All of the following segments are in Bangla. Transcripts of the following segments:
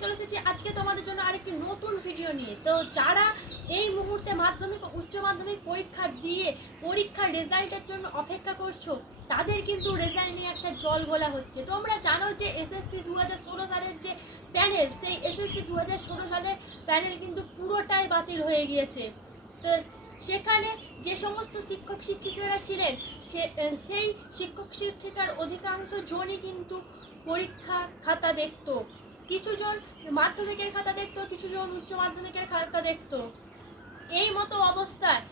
চলে এসেছি। আজকে তোমাদের জন্য আরেকটি নতুন ভিডিও নিয়ে। তো যারা এই মুহূর্তে মাধ্যমিক উচ্চ মাধ্যমিক পরীক্ষা দিয়ে পরীক্ষার রেজাল্টের জন্য অপেক্ষা করছ, তাদের কিন্তু রেজাল্ট নিয়ে একটা জল ঘোলা হচ্ছে। তোমরা জানো যে এসএসসি দু হাজার ষোলো সালের যে প্যানেল সেই এসএসসি দু হাজার ষোলো সালের প্যানেল কিন্তু পুরোটাই বাতিল হয়ে গিয়েছে। তো সেখানে যে সমস্ত শিক্ষক শিক্ষিকারা ছিলেন, সে, সেই শিক্ষক শিক্ষিকার অধিকাংশ জনই কিন্তু পরীক্ষার খাতা দেখতো। কিছুজন মাধ্যমিকের খাতা দেখতো, কিছুজন উচ্চ মাধ্যমিকের খাতা দেখতো। এই মতো অবস্থায়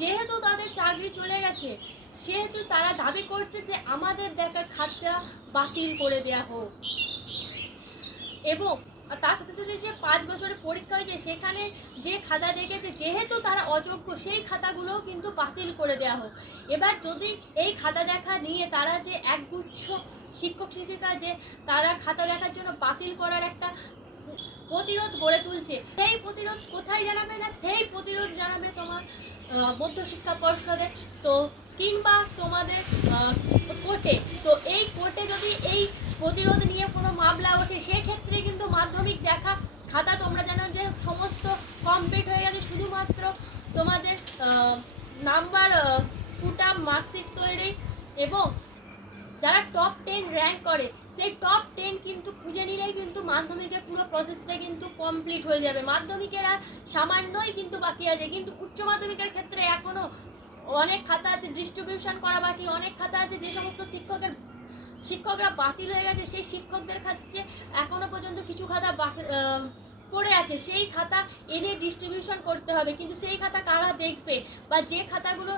যেহেতু তাদের চাকরি চলে গেছে, সেহেতু তারা দাবি করছে যে আমাদের দেখা খাতা বাতিল করে দেয়া হোক। এবং তার সাথে সাথে যে পাঁচ বছরের পরীক্ষা হয়েছে, সেখানে যে খাতা দেখেছে, যেহেতু তারা অযোগ্য, সেই খাতাগুলোও কিন্তু বাতিল করে দেওয়া হোক। এবার যদি এই খাতা দেখা নিয়ে তারা যে একগুচ্ছ শিক্ষক শিক্ষিকা যে তারা খাতা দেখার জন্য বাতিল করার একটা প্রতিরোধ গড়ে তুলছে। সেই প্রতিরোধ কোথায় জানাবে না? সেই প্রতিরোধ জানাবে তোমার মধ্যশিক্ষা পর্ষদে তো কিংবা তোমাদের কোর্টে। তো এই কোর্টে যদি এই প্রতিরোধ নিয়ে কোনো মামলা ওঠে, সেক্ষেত্রে কিন্তু মাধ্যমিক দেখা খাতা তোমরা জানো যে সমস্ত কমপ্লিট হয়ে গেছে। শুধুমাত্র তোমাদের নাম্বার ফুটা মার্কশিট তৈরি এবং যারা টপ টেন র্যাঙ্ক করে, সেই টপ টেন কিন্তু খুঁজে নিলেই কিন্তু মাধ্যমিকের পুরো প্রসেসটা কিন্তু কমপ্লিট হয়ে যাবে। মাধ্যমিকের সামান্যই কিন্তু বাকি আছে। কিন্তু উচ্চ মাধ্যমিকের ক্ষেত্রে এখনও অনেক খাতা আছে ডিস্ট্রিবিউশন করা বাকি, অনেক খাতা আছে, যে সমস্ত শিক্ষকের, শিক্ষকরা বাতিল হয়ে গেছে, সেই শিক্ষকদের কাছে এখনও পর্যন্ত কিছু খাতা বাকি পড়ে আছে। সেই খাতা এনে ডিস্ট্রিবিউশন করতে হবে। কিন্তু সেই খাতা কারা দেখবে? বা যে খাতাগুলো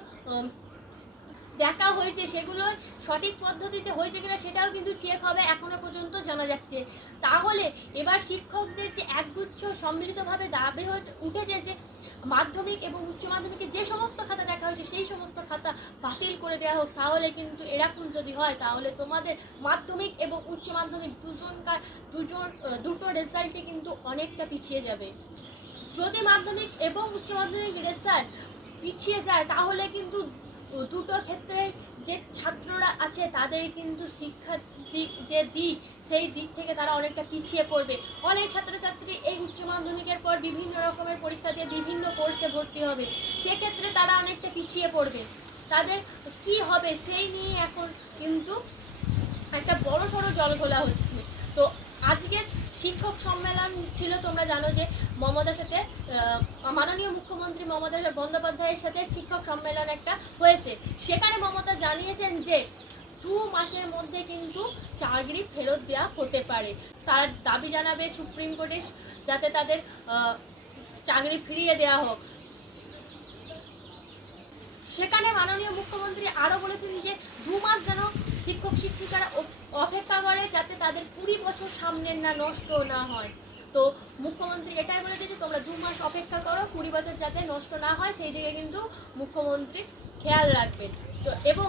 দেখা হয়েছে, সেগুলো সঠিক পদ্ধতিতে হয়েছে কিনা সেটাও কিন্তু চেক হবে এখনও পর্যন্ত জানা যাচ্ছে। তাহলে এবার শিক্ষকদের যে একগুচ্ছ সম্মিলিতভাবে দাবি উঠেছে যে মাধ্যমিক এবং উচ্চ মাধ্যমিকে যে সমস্ত খাতা দেখা হয়েছে সেই সমস্ত খাতা বাতিল করে দেওয়া হোক, তাহলে কিন্তু এরকম যদি হয়, তাহলে তোমাদের মাধ্যমিক এবং উচ্চ মাধ্যমিক দুজনকার, দুজন, দুটো রেজাল্টই কিন্তু অনেকটা পিছিয়ে যাবে। যদি মাধ্যমিক এবং উচ্চ মাধ্যমিক রেজাল্ট পিছিয়ে যায়, তাহলে কিন্তু দুটো ক্ষেত্রে যে ছাত্ররা আছে তাদের কিন্তু শিক্ষা দিক যে দিক, সেই দিক থেকে তারা অনেকটা পিছিয়ে পড়বে। অনেক ছাত্রছাত্রী এই উচ্চ মাধ্যমিকের পর বিভিন্ন রকমের পরীক্ষা দিয়ে বিভিন্ন কোর্সে ভর্তি হবে। সেক্ষেত্রে তারা অনেকটা পিছিয়ে পড়বে। তাদের কি হবে সেই নিয়ে এখন কিন্তু একটা বড় সড়ো জল ঘোলা হচ্ছে। তো আজকে শিক্ষক সম্মেলন ছিল, তোমরা জানো যে মমতার সাথে মাননীয় মুখ্যমন্ত্রী মমতা বন্দ্যোপাধ্যায়ের সাথে শিক্ষক সম্মেলন একটা হয়েছে। সেখানে মমতা জানিয়েছেন যে দু মাসের মধ্যে কিন্তু চাকরি ফেরত দেওয়া হতে পারে। তার দাবি জানাবে সুপ্রিম কোর্টে যাতে তাদের চাকরি ফিরিয়ে দেওয়া হোক। সেখানে মাননীয় মুখ্যমন্ত্রী আরও বলেছেন যে দু মাস যেন শিক্ষক শিক্ষিকারা অপ- অপেক্ষা করে। তাদের কুড়ি বছর সামনের না, নষ্ট না হয়। তো মুখ্যমন্ত্রী এটাই বলেছে যে তোমরা দু মাস অপেক্ষা করো, কুড়ি বছর যাতে নষ্ট না হয়, সেই দিকে কিন্তু মুখ্যমন্ত্রী খেয়াল রাখবেন। তো এবং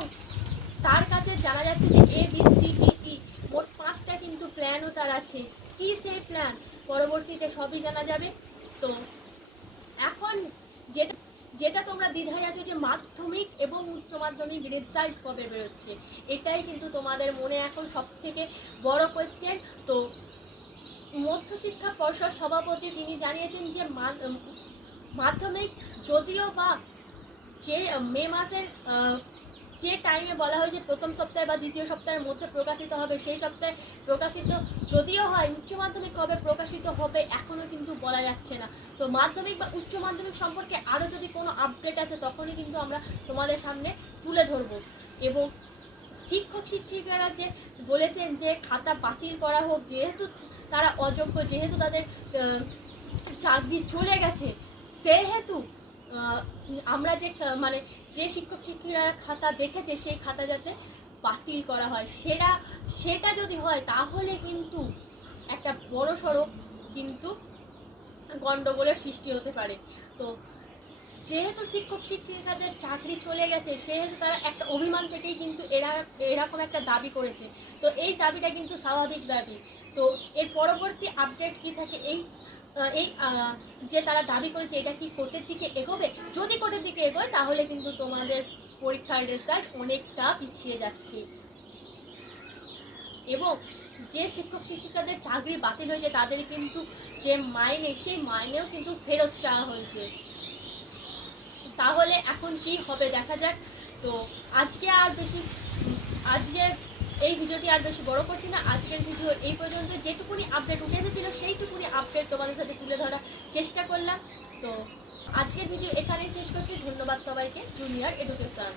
তার কাছে জানা যাচ্ছে যে এ বি সি ডি মোট পাঁচটা কিন্তু প্ল্যানও তার আছে। কি সেই প্ল্যান পরবর্তীতে সবই জানা যাবে। তো যেটা তোমরা দ্বিধায় আছো যে মাধ্যমিক এবং উচ্চ মাধ্যমিক রেজাল্ট কবে বেরোচ্ছে, এটাই কিন্তু তোমাদের মনে এখন সব থেকে বড় কোয়েশ্চেন তো মধ্যশিক্ষা পর্ষদ সভাপতি তিনি জানিয়েছেন যে মাধ্যমিক যদিও বা যে মে মাসের যে টাইমে বলা হয়েছে প্রথম সপ্তাহে বা দ্বিতীয় সপ্তাহের মধ্যে প্রকাশিত হবে, সেই সপ্তাহে প্রকাশিত যদিও হয়, উচ্চ মাধ্যমিক কবে প্রকাশিত হবে এখনও কিন্তু বলা যাচ্ছে না। তো মাধ্যমিক বা উচ্চ মাধ্যমিক সম্পর্কে আরও যদি কোনো আপডেট আছে তখনই কিন্তু আমরা তোমাদের সামনে তুলে ধরবো। এবং শিক্ষক শিক্ষিকারা যে বলেছেন যে খাতা বাতিল করা হোক, যেহেতু তারা অযোগ্য, যেহেতু তাদের চাকরি চলে গেছে, সেহেতু আমরা যে মানে যে শিক্ষক শিক্ষিকারা খাতা দেখেছে সেই খাতা যাতে বাতিল করা হয়, সেটা সেটা যদি হয় তাহলে কিন্তু একটা বড় সড়ো কিন্তু গণ্ডগোলের সৃষ্টি হতে পারে। তো যেহেতু শিক্ষক শিক্ষিকাদের চাকরি চলে গেছে, সেহেতু তারা একটা অভিমান থেকেই কিন্তু এরা, এরকম একটা দাবি করেছে। তো এই দাবিটা কিন্তু স্বাভাবিক দাবি। তো এর পরবর্তী আপডেট কি থাকে? এই এই যে তারা দাবি করেছে এটা কি কোর্টের দিকে এগোবে? যদি কোর্টের দিকে এগোয়, তাহলে কিন্তু তোমাদের পরীক্ষার রেজাল্ট অনেকটা পিছিয়ে যাচ্ছে। এবং যে শিক্ষক শিক্ষিকাদের চাকরি বাতিল হয়েছে, তাদের কিন্তু যে মাইনে, সেই মাইনেও কিন্তু ফেরত চাওয়া হয়েছে। তাহলে এখন কি হবে দেখা যাক। তো আজকে আর বেশি আজকে এই ভিডিওটি আর বেশি বড় করছি না। আজকের ভিডিও এই পর্যন্ত। যেটুকুনি আপডেট উঠে এসেছিল আপডেট তোমাদের সাথে তুলে ধরার চেষ্টা করলাম। তো আজকের ভিডিও এখানেই শেষ করছি। ধন্যবাদ সবাইকে। Junior education